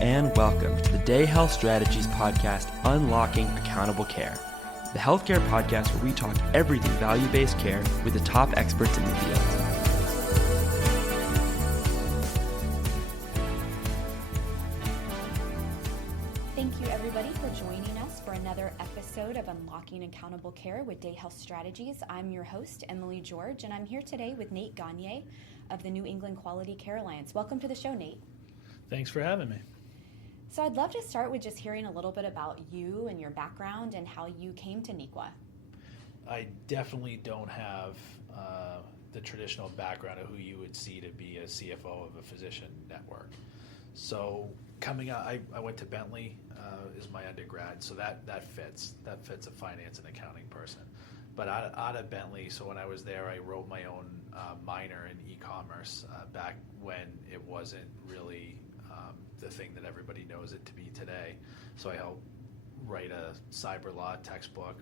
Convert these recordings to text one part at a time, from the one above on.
and welcome to the Day Health Strategies podcast, Unlocking Accountable Care, the healthcare podcast where we talk everything value-based care with the top experts in the field. Thank you everybody for joining us for another episode of Unlocking Accountable Care with Day Health Strategies. I'm your host, Emily George, and I'm here today with Nate Gagne of the New England Quality Care Alliance. Welcome to the show, Nate. Thanks for having me. So I'd love to start with just hearing a little bit about you and your background and how you came to NEQCA. I definitely don't have the traditional background of who you would see to be a CFO of a physician network. So coming out, I went to Bentley as my undergrad, so that fits. That fits a finance and accounting person. But out of Bentley, so when I was there, I wrote my own minor in e-commerce back when it wasn't really the thing that everybody knows it to be today. So I helped write a cyber law textbook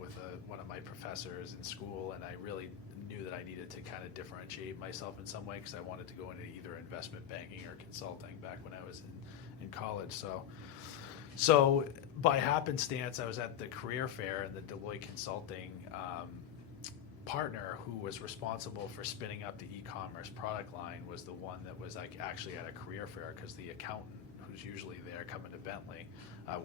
with one of my professors in school, and I really knew that I needed to kind of differentiate myself in some way because I wanted to go into either investment banking or consulting back when I was in college. So by happenstance, I was at the career fair, and the Deloitte Consulting partner who was responsible for spinning up the e-commerce product line was the one that was like actually at a career fair because the accountant who's usually there coming to Bentley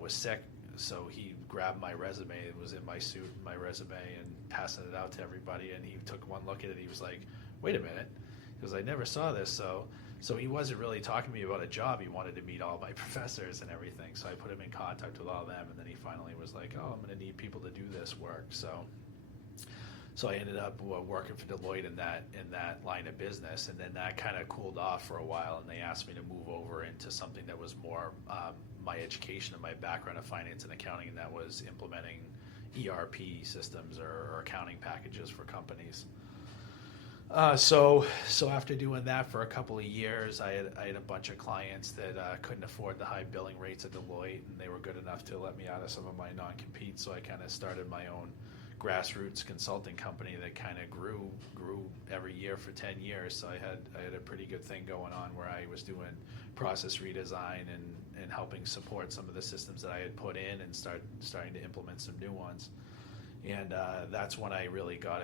was sick. So he grabbed my resume, it was in my suit, my resume, and passing it out to everybody. And he took one look at it. He was like, "Wait a minute," because I never saw this. So he wasn't really talking to me about a job. He wanted to meet all my professors and everything. So I put him in contact with all of them, and then he finally was like, "Oh, I'm going to need people to do this work." So I ended up working for Deloitte in that line of business, and then that kind of cooled off for a while, and they asked me to move over into something that was more my education and my background of finance and accounting, and that was implementing ERP systems or accounting packages for companies. So after doing that for a couple of years, I had a bunch of clients that couldn't afford the high billing rates at Deloitte, and they were good enough to let me out of some of my non-competes. So I kind of started my own grassroots consulting company that kind of grew every year for 10 years. So I had a pretty good thing going on where I was doing process redesign and helping support some of the systems that I had put in and starting to implement some new ones. And that's when I really got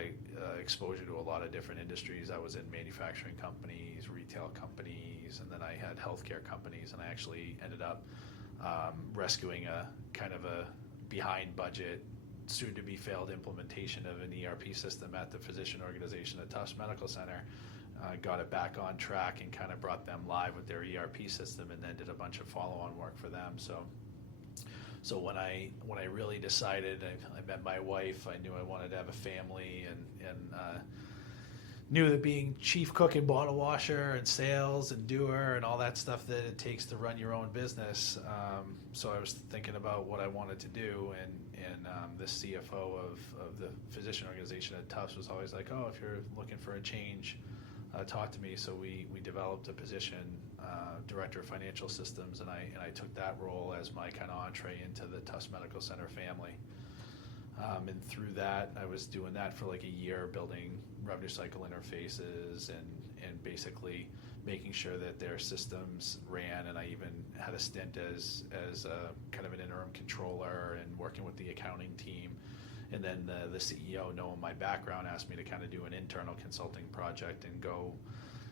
exposure to a lot of different industries. I was in manufacturing companies, retail companies, and then I had healthcare companies, and I actually ended up rescuing a kind of a behind budget, soon-to-be failed implementation of an ERP system at the physician organization at Tufts Medical Center. Got it back on track and kind of brought them live with their ERP system, and then did a bunch of follow-on work for them. So when I really decided, I met my wife, I knew I wanted to have a family, and knew that being chief cook and bottle washer and sales and doer and all that stuff that it takes to run your own business. So I was thinking about what I wanted to do, and the CFO of the physician organization at Tufts was always like, "Oh, if you're looking for a change, talk to me." So we developed a position, director of financial systems, and I took that role as my kind of entree into the Tufts Medical Center family. And through that, I was doing that for like a year, building revenue cycle interfaces and basically making sure that their systems ran. And I even had a stint as a kind of an interim controller and working with the accounting team. And then the CEO, knowing my background, asked me to kind of do an internal consulting project and go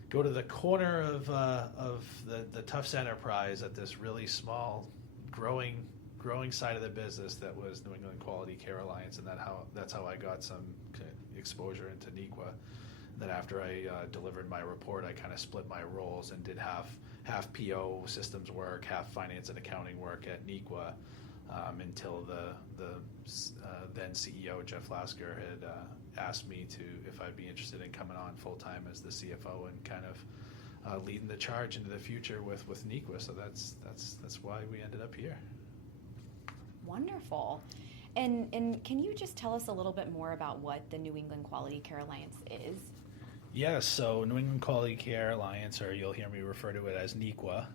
to the corner of the Tufts enterprise at this really small, growing side of the business that was New England Quality Care Alliance, and that's how I got some exposure into NEQCA. Then after I delivered my report, I kind of split my roles and did half PO systems work, half finance and accounting work at NEQCA, until the then CEO Jeff Lasker had asked me if I'd be interested in coming on full time as the CFO and kind of leading the charge into the future with NEQCA. So that's why we ended up here. Wonderful. And can you just tell us a little bit more about what the New England Quality Care Alliance is? Yes, so New England Quality Care Alliance, or you'll hear me refer to it as NEQCA,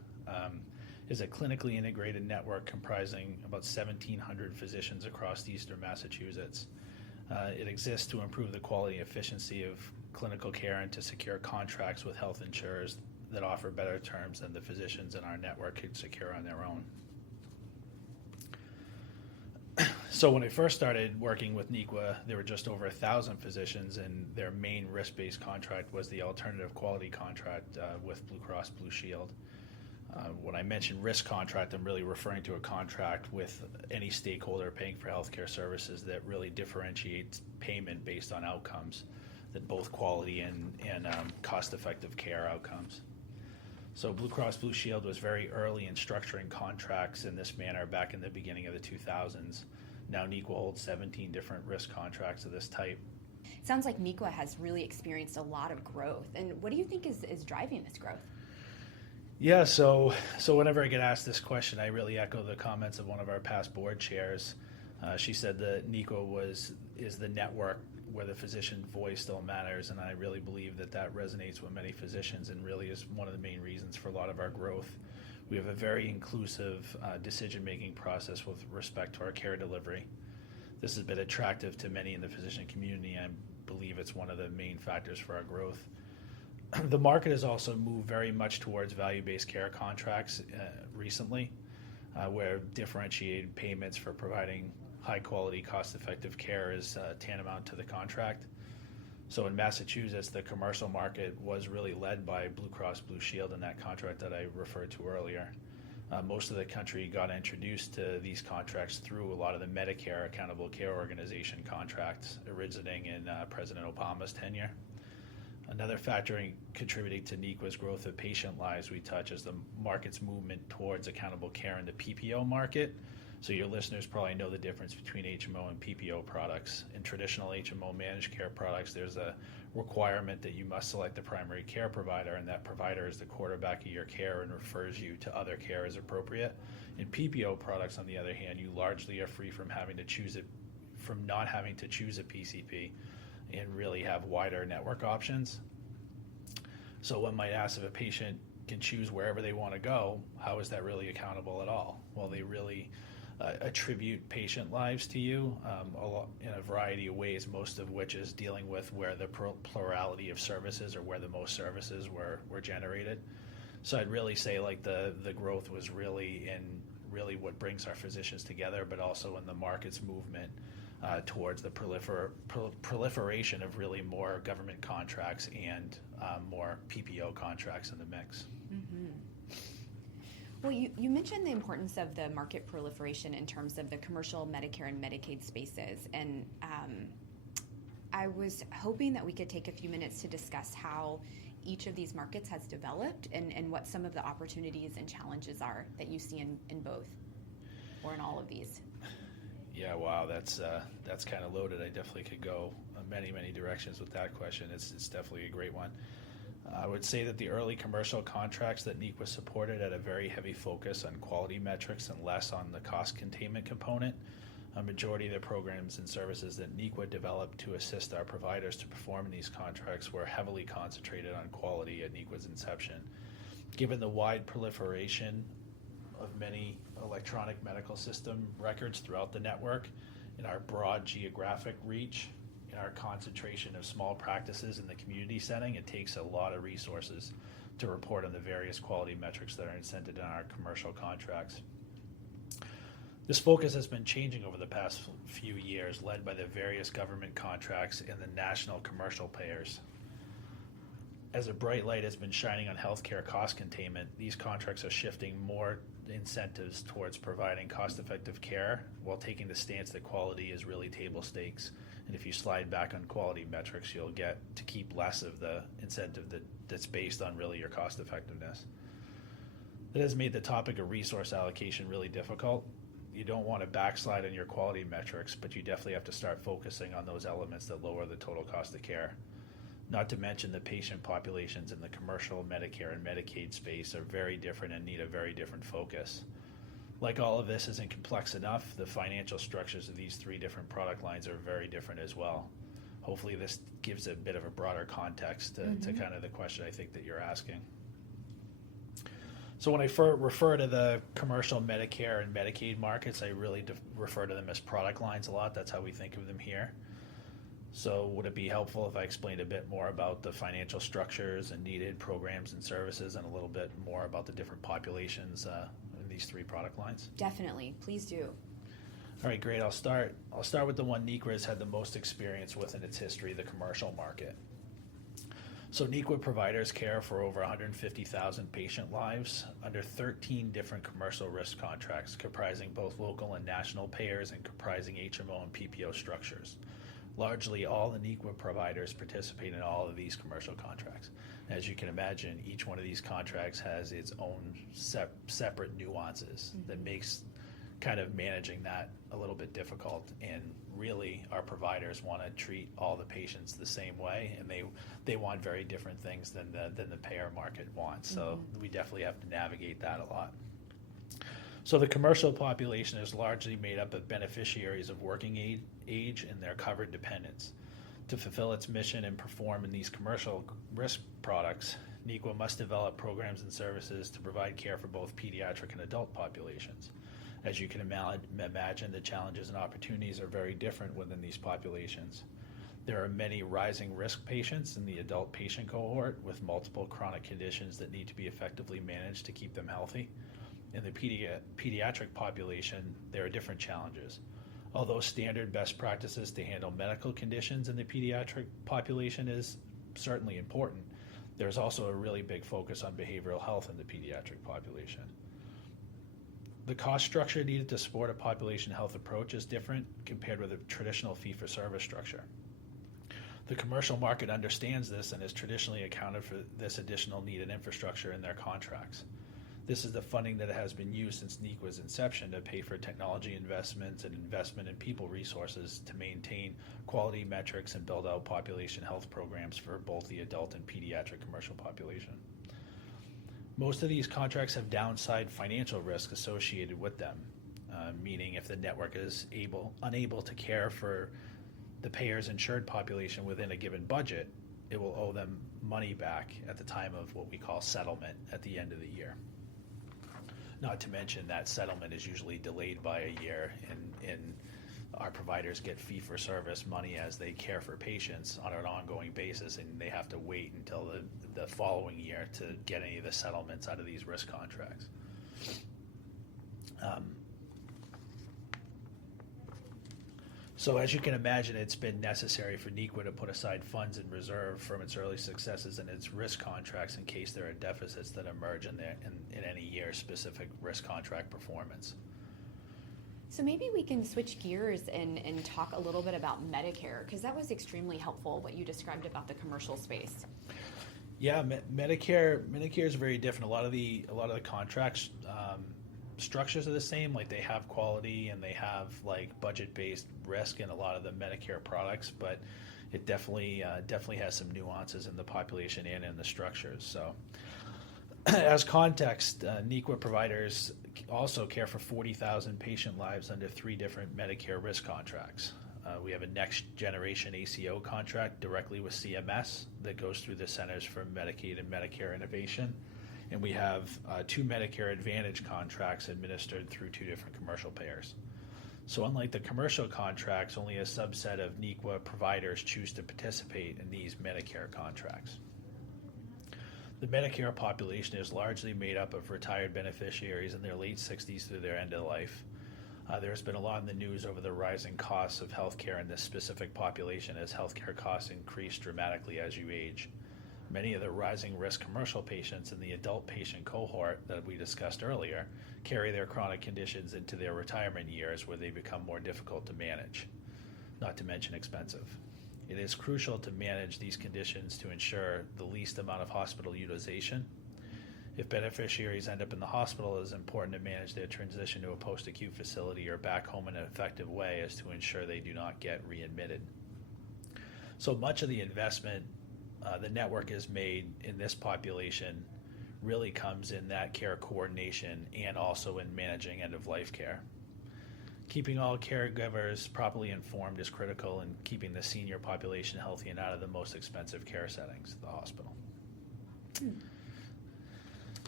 is a clinically integrated network comprising about 1,700 physicians across eastern Massachusetts. It exists to improve the quality and efficiency of clinical care and to secure contracts with health insurers that offer better terms than the physicians in our network could secure on their own. So when I first started working with NEQCA, there were just over 1,000 physicians, and their main risk-based contract was the alternative quality contract with Blue Cross Blue Shield. When I mention risk contract, I'm really referring to a contract with any stakeholder paying for healthcare services that really differentiates payment based on outcomes, that both quality and cost-effective care outcomes. So Blue Cross Blue Shield was very early in structuring contracts in this manner back in the beginning of the 2000s. Now NEQCA holds 17 different risk contracts of this type. It sounds like NEQCA has really experienced a lot of growth. And what do you think is driving this growth? Yeah, so whenever I get asked this question, I really echo the comments of one of our past board chairs. She said that NEQCA is the network where the physician voice still matters, and I really believe that resonates with many physicians and really is one of the main reasons for a lot of our growth. We have a very inclusive decision-making process with respect to our care delivery. This has been attractive to many in the physician community, and I believe it's one of the main factors for our growth. The market has also moved very much towards value-based care contracts recently, where differentiated payments for providing high-quality, cost-effective care is tantamount to the contract. So in Massachusetts, the commercial market was really led by Blue Cross Blue Shield in that contract that I referred to earlier. Most of the country got introduced to these contracts through a lot of the Medicare Accountable Care Organization contracts originating in President Obama's tenure. Another factor contributing to NEQCA's growth of patient lives we touch is the market's movement towards accountable care in the PPO market. So your listeners probably know the difference between HMO and PPO products. In traditional HMO managed care products, there's a requirement that you must select the primary care provider, and that provider is the quarterback of your care and refers you to other care as appropriate. In PPO products, on the other hand, you largely are free from not having to choose a PCP and really have wider network options. So one might ask, if a patient can choose wherever they want to go, how is that really accountable at all? Well, they really attribute patient lives to you in a variety of ways, most of which is dealing with where the plurality of services or where the most services were generated. So I'd really say like the growth was really in what brings our physicians together, but also in the market's movement towards the proliferation of really more government contracts and more PPO contracts in the mix. Mm-hmm. Well, you mentioned the importance of the market proliferation in terms of the commercial Medicare and Medicaid spaces, and I was hoping that we could take a few minutes to discuss how each of these markets has developed and what some of the opportunities and challenges are that you see in both or in all of these. Yeah, wow, that's kind of loaded. I definitely could go many directions with that question. It's definitely a great one. I would say that the early commercial contracts that NEQCA supported had a very heavy focus on quality metrics and less on the cost containment component. A majority of the programs and services that NEQCA developed to assist our providers to perform in these contracts were heavily concentrated on quality at NEQCA's inception. Given the wide proliferation of many electronic medical system records throughout the network, in our broad geographic reach, in our concentration of small practices in the community setting, it takes a lot of resources to report on the various quality metrics that are incented in our commercial contracts. This focus has been changing over the past few years, led by the various government contracts and the national commercial payers. As a bright light has been shining on healthcare cost containment, these contracts are shifting more incentives towards providing cost-effective care while taking the stance that quality is really table stakes. And if you slide back on quality metrics, you'll get to keep less of the incentive that's based on really your cost effectiveness. It has made the topic of resource allocation really difficult. You don't want to backslide on your quality metrics, but you definitely have to start focusing on those elements that lower the total cost of care. Not to mention the patient populations in the commercial Medicare and Medicaid space are very different and need a very different focus. Like all of this isn't complex enough, the financial structures of these three different product lines are very different as well. Hopefully this gives a bit of a broader context to kind of the question I think that you're asking. So when I refer to the commercial Medicare and Medicaid markets, I really refer to them as product lines a lot. That's how we think of them here. So would it be helpful if I explained a bit more about the financial structures and needed programs and services, and a little bit more about the different populations in these 3 product lines? Definitely, please do. All right, great. I'll start with the one NEQCA has had the most experience with in its history, the commercial market. So NEQCA providers care for over 150,000 patient lives under 13 different commercial risk contracts, comprising both local and national payers and comprising HMO and PPO structures. Largely all the NEQCA providers participate in all of these commercial contracts. As you can imagine, each one of these contracts has its own separate nuances that makes kind of managing that a little bit difficult. And really, our providers want to treat all the patients the same way, and they want very different things than the payer market wants. So we definitely have to navigate that a lot. So the commercial population is largely made up of beneficiaries of working age and their covered dependents. To fulfill its mission and perform in these commercial risk products, NEQCA must develop programs and services to provide care for both pediatric and adult populations. As you can imagine, the challenges and opportunities are very different within these populations. There are many rising risk patients in the adult patient cohort with multiple chronic conditions that need to be effectively managed to keep them healthy. In the pediatric population, there are different challenges. Although standard best practices to handle medical conditions in the pediatric population is certainly important, there's also a really big focus on behavioral health in the pediatric population. The cost structure needed to support a population health approach is different compared with a traditional fee-for-service structure. The commercial market understands this and has traditionally accounted for this additional need and infrastructure in their contracts. This is the funding that has been used since NEQCA's inception to pay for technology investments and investment in people resources to maintain quality metrics and build out population health programs for both the adult and pediatric commercial population. Most of these contracts have downside financial risk associated with them, meaning if the network is unable to care for the payer's insured population within a given budget, it will owe them money back at the time of what we call settlement at the end of the year. Not to mention that settlement is usually delayed by a year, and our providers get fee-for-service money as they care for patients on an ongoing basis, and they have to wait until the following year to get any of the settlements out of these risk contracts. So as you can imagine, it's been necessary for NEQCA to put aside funds in reserve from its early successes in its risk contracts in case there are deficits that emerge in any year-specific risk contract performance. So maybe we can switch gears and talk a little bit about Medicare, because that was extremely helpful, what you described about the commercial space. Yeah, Medicare is very different. A lot of the contracts structures are the same. Like they have quality and they have like budget-based risk in a lot of the Medicare products, but it definitely has some nuances in the population and in the structures. So, as context, NEQCA providers also care for 40,000 patient lives under 3 different Medicare risk contracts. We have a next generation ACO contract directly with CMS that goes through the Centers for Medicaid and Medicare Innovation. And we have 2 Medicare Advantage contracts administered through 2 different commercial payers. So unlike the commercial contracts, only a subset of NEQCA providers choose to participate in these Medicare contracts. The Medicare population is largely made up of retired beneficiaries in their late 60s through their end of life. There's been a lot in the news over the rising costs of healthcare in this specific population as healthcare costs increase dramatically as you age. Many of the rising risk commercial patients in the adult patient cohort that we discussed earlier carry their chronic conditions into their retirement years where they become more difficult to manage, not to mention expensive. It is crucial to manage these conditions to ensure the least amount of hospital utilization. If beneficiaries end up in the hospital, it is important to manage their transition to a post-acute facility or back home in an effective way as to ensure they do not get readmitted. So much of the investment the network is made in this population really comes in that care coordination and also in managing end-of-life care. Keeping all caregivers properly informed is critical in keeping the senior population healthy and out of the most expensive care settings, the hospital.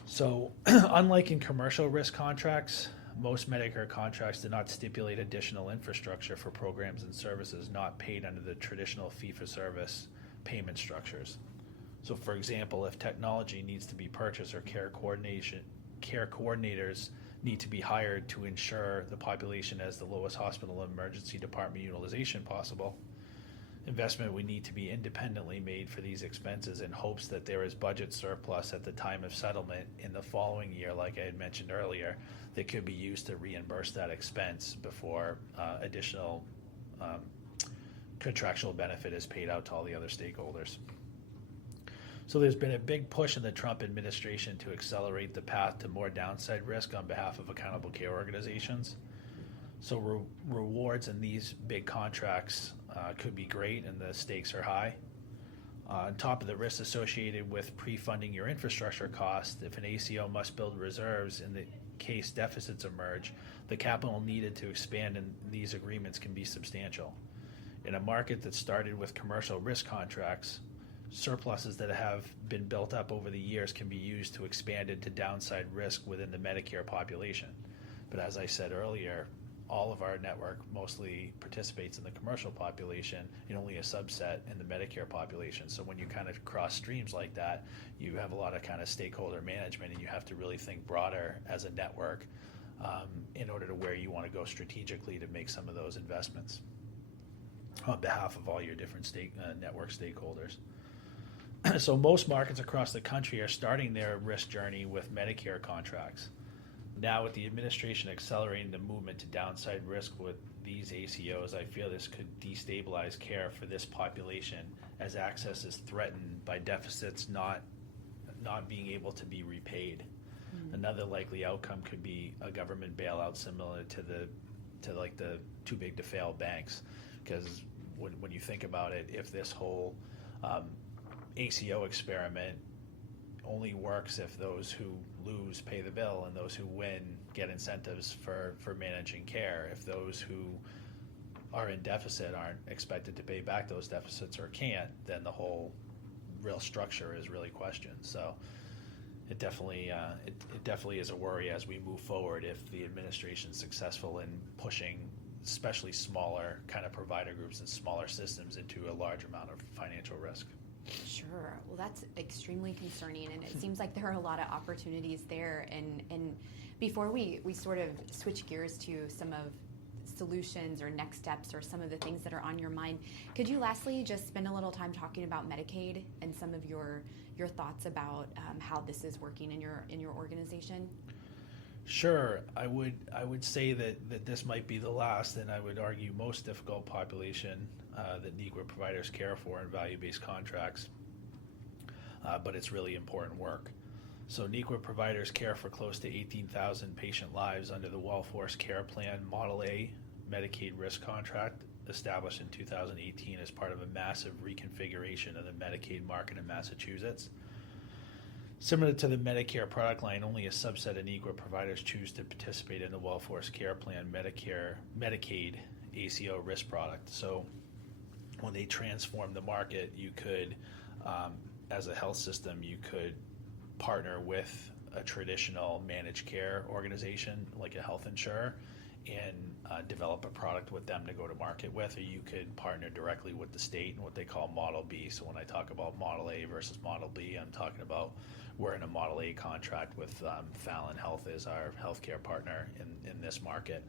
So, unlike in commercial risk contracts, Most Medicare contracts do not stipulate additional infrastructure for programs and services not paid under the traditional fee-for-service payment structures. So, for example, if technology needs to be purchased or care coordinators need to be hired to ensure the population has the lowest hospital and emergency department utilization possible, investment would need to be independently made for these expenses in hopes that there is budget surplus at the time of settlement in the following year, like I had mentioned earlier, that could be used to reimburse that expense before additional contractual benefit is paid out to all the other stakeholders. So there's been a big push in the Trump administration to accelerate the path to more downside risk on behalf of accountable care organizations. So rewards in these big contracts could be great, and the stakes are high. On top of the risks associated with pre-funding your infrastructure costs, if an ACO must build reserves in the case deficits emerge, the capital needed to expand in these agreements can be substantial. In a market that started with commercial risk contracts, surpluses that have been built up over the years can be used to expand into downside risk within the Medicare population. But as I said earlier, all of our network mostly participates in the commercial population and only a subset in the Medicare population. So when you kind of cross streams like that, you have a lot of kind of stakeholder management, and you have to really think broader as a network in order to where you want to go strategically to make some of those investments on behalf of all your different network stakeholders. So most markets across the country are starting their risk journey with Medicare contracts. Now, with the administration accelerating the movement to downside risk with these ACOs, I feel this could destabilize care for this population as access is threatened by deficits not being able to be repaid. Another likely outcome could be a government bailout similar to the too big to fail banks, because when you think about it, if this whole ACO experiment only works if those who lose pay the bill and those who win get incentives for managing care. If those who are in deficit aren't expected to pay back those deficits or can't, then the whole real structure is really questioned. So it definitely is a worry as we move forward if the administration's successful in pushing especially smaller kind of provider groups and smaller systems into a large amount of financial risk. Sure. Well, that's extremely concerning, and it seems like there are a lot of opportunities there. And before we sort of switch gears to some of solutions or next steps or some of the things that are on your mind, could you lastly just spend a little time talking about Medicaid and some of your thoughts about how this is working in your organization? Sure. I would say that this might be the last, and I would argue most difficult population that NEQCA providers care for in value-based contracts, but it's really important work. So NEQCA providers care for close to 18,000 patient lives under the Workforce Care Plan Model A Medicaid risk contract established in 2018 as part of a massive reconfiguration of the Medicaid market in Massachusetts. Similar to the Medicare product line, only a subset of NEQCA providers choose to participate in the Workforce Care Plan Medicaid ACO risk product. So when they transformed the market, you could, as a health system, you could partner with a traditional managed care organization like a health insurer and develop a product with them to go to market with, or you could partner directly with the state in what they call Model B. So when I talk about Model A versus Model B, I'm talking about we're in a Model A contract with Fallon Health as our healthcare partner in this market.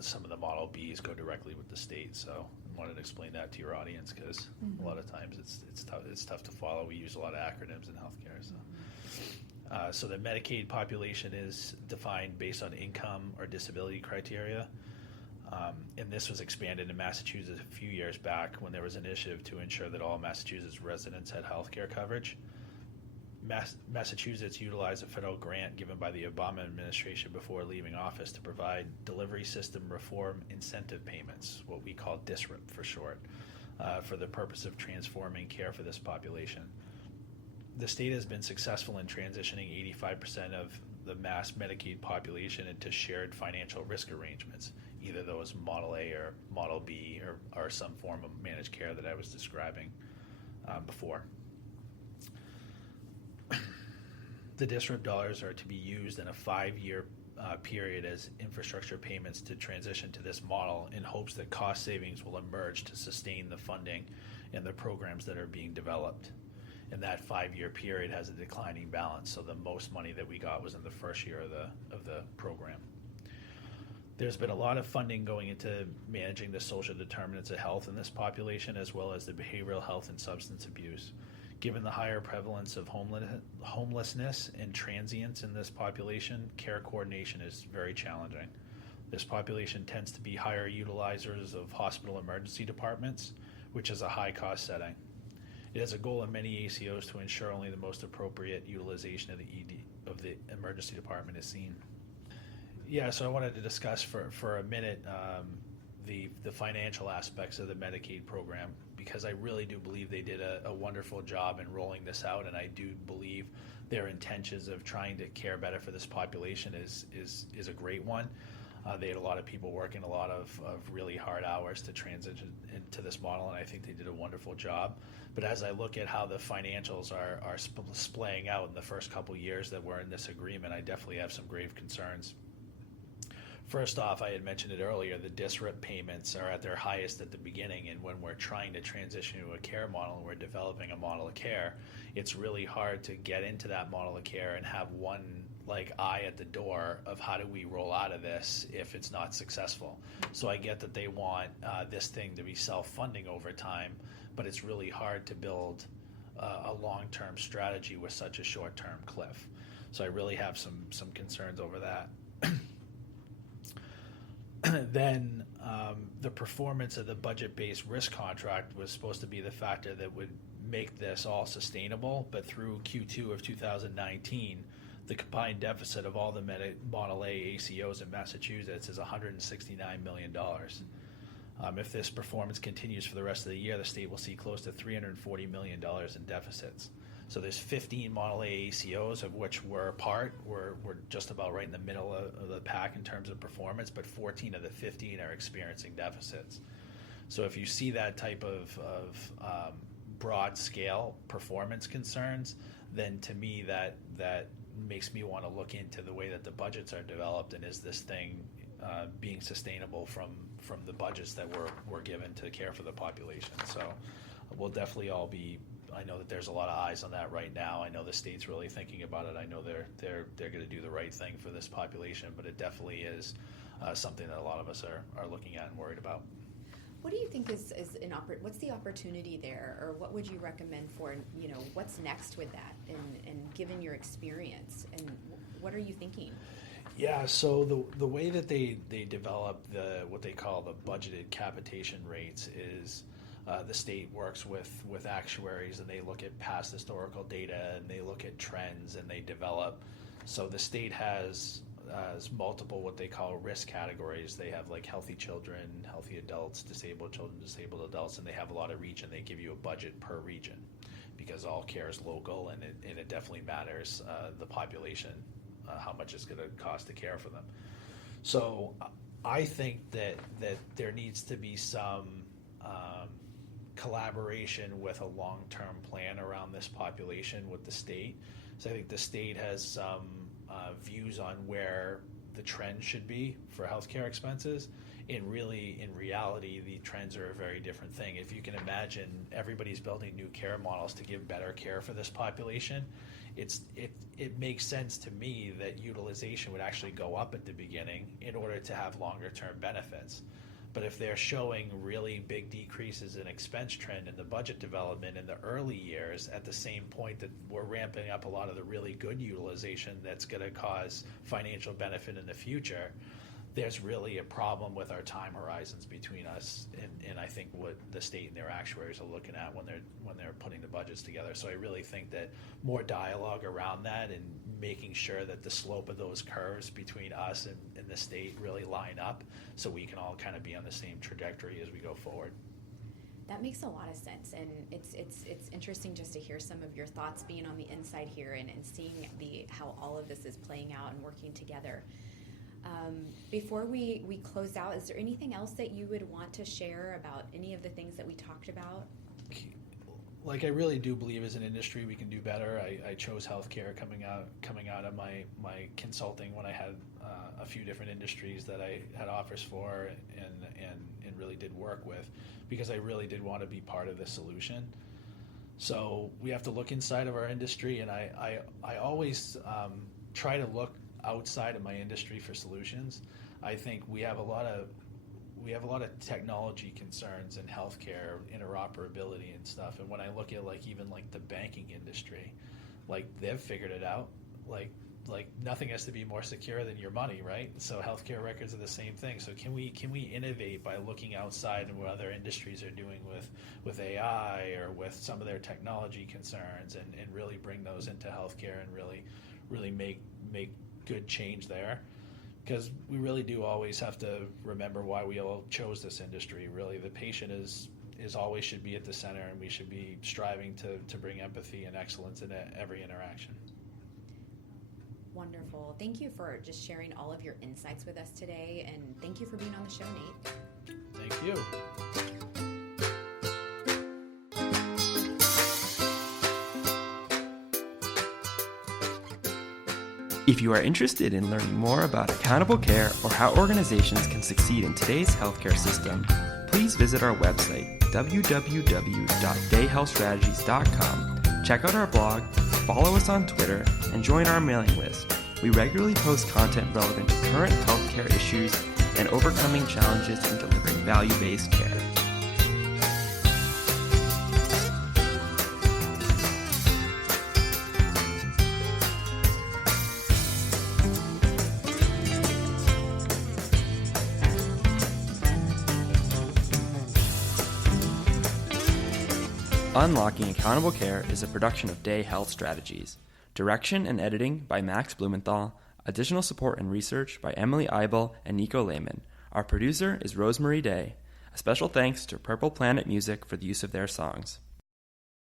Some of the Model Bs go directly with the state. So I wanted to explain that to your audience because a lot of times it's tough to follow. We use a lot of acronyms in healthcare. So the Medicaid population is defined based on income or disability criteria. And this was expanded in Massachusetts a few years back when there was an initiative to ensure that all Massachusetts residents had health care coverage. Massachusetts utilized a federal grant given by the Obama administration before leaving office to provide delivery system reform incentive payments, what we call DSRIP for short, for the purpose of transforming care for this population. The state has been successful in transitioning 85% of the mass Medicaid population into shared financial risk arrangements, either those Model A or Model B or some form of managed care that I was describing before. The DSRIP dollars are to be used in a 5-year period as infrastructure payments to transition to this model in hopes that cost savings will emerge to sustain the funding and the programs that are being developed. And that 5-year period has a declining balance, so the most money that we got was in the first year of the program. There's been a lot of funding going into managing the social determinants of health in this population, as well as the behavioral health and substance abuse. Given the higher prevalence of homelessness and transience in this population, care coordination is very challenging. This population tends to be higher utilizers of hospital emergency departments, which is a high cost setting. It is a goal of many ACOs to ensure only the most appropriate utilization of the emergency department is seen. Yeah, so I wanted to discuss for a minute the financial aspects of the Medicaid program, because I really do believe they did a wonderful job in rolling this out, and I do believe their intentions of trying to care better for this population is a great one. They had a lot of people working a lot of really hard hours to transition into this model, and I think they did a wonderful job. But as I look at how the financials are splaying out in the first couple years that we're in this agreement, I definitely have some grave concerns. First off, I had mentioned it earlier, the DSRIP payments are at their highest at the beginning, and when we're trying to transition to a care model and we're developing a model of care, it's really hard to get into that model of care and have one eye at the door of how do we roll out of this if it's not successful. So I get that they want this thing to be self-funding over time, but it's really hard to build a long-term strategy with such a short-term cliff. So I really have some concerns over that. Then the performance of the budget-based risk contract was supposed to be the factor that would make this all sustainable, but through Q2 of 2019, the combined deficit of all the Model A ACOs in Massachusetts is $169 million. If this performance continues for the rest of the year, the state will see close to $340 million in deficits. So there's 15 Model A ACOs, of which we're a part. We're just about right in the middle of the pack in terms of performance, but 14 of the 15 are experiencing deficits. So if you see that type of broad scale performance concerns, then to me that makes me want to look into the way that the budgets are developed, and is this thing being sustainable from the budgets that we're given to care for the population. So we'll definitely all be, I know that there's a lot of eyes on that right now. I know the state's really thinking about it. I know they're going to do the right thing for this population, but it definitely is something that a lot of us are looking at and worried about. What do you think is what's the opportunity there, or what would you recommend for, what's next with that, and given your experience, and what are you thinking? Yeah, so the way that they develop what they call the budgeted capitation rates is the state works with actuaries, and they look at past historical data, and they look at trends, and they develop. So the state has multiple what they call risk categories. They have healthy children, healthy adults, disabled children, disabled adults, and they have a lot of region. They give you a budget per region because all care is local, and it definitely matters the population, how much it's going to cost to care for them. So I think that there needs to be some collaboration with a long-term plan around this population with the state. So I think the state has some views on where the trend should be for healthcare expenses. In reality, the trends are a very different thing. If you can imagine, everybody's building new care models to give better care for this population. It makes sense to me that utilization would actually go up at the beginning in order to have longer term benefits. But if they're showing really big decreases in expense trend in the budget development in the early years, at the same point that we're ramping up a lot of the really good utilization that's going to cause financial benefit in the future, there's really a problem with our time horizons between us and I think what the state and their actuaries are looking at when they're putting the budgets together. So I really think that more dialogue around that and making sure that the slope of those curves between us and the state really line up, so we can all kind of be on the same trajectory as we go forward. That makes a lot of sense, and it's interesting just to hear some of your thoughts being on the inside here and seeing how all of this is playing out and working together. Before we close out, is there anything else that you would want to share about any of the things that we talked about? I really do believe as an industry we can do better. I chose healthcare coming out of my consulting when I had a few different industries that I had offers for and really did work with, because I really did want to be part of the solution. So we have to look inside of our industry, and I always try to look outside of my industry for solutions. I think we have a lot of technology concerns in healthcare, interoperability and stuff. And when I look at even the banking industry, they've figured it out. Like nothing has to be more secure than your money, right? So healthcare records are the same thing. So can we innovate by looking outside and what other industries are doing with AI or with some of their technology concerns, and really bring those into healthcare and really make good change there? Because we really do always have to remember why we all chose this industry. Really, the patient is always should be at the center, and we should be striving to bring empathy and excellence in every interaction. Wonderful. Thank you for just sharing all of your insights with us today, and thank you for being on the show, Nate. Thank you. If you are interested in learning more about accountable care or how organizations can succeed in today's healthcare system, please visit our website, www.dayhealthstrategies.com. Check out our blog, follow us on Twitter, and join our mailing list. We regularly post content relevant to current healthcare issues and overcoming challenges in delivering value-based care. Unlocking Accountable Care is a production of Day Health Strategies. Direction and editing by Max Blumenthal. Additional support and research by Emily Eibel and Nico Lehman. Our producer is Rosemarie Day. A special thanks to Purple Planet Music for the use of their songs.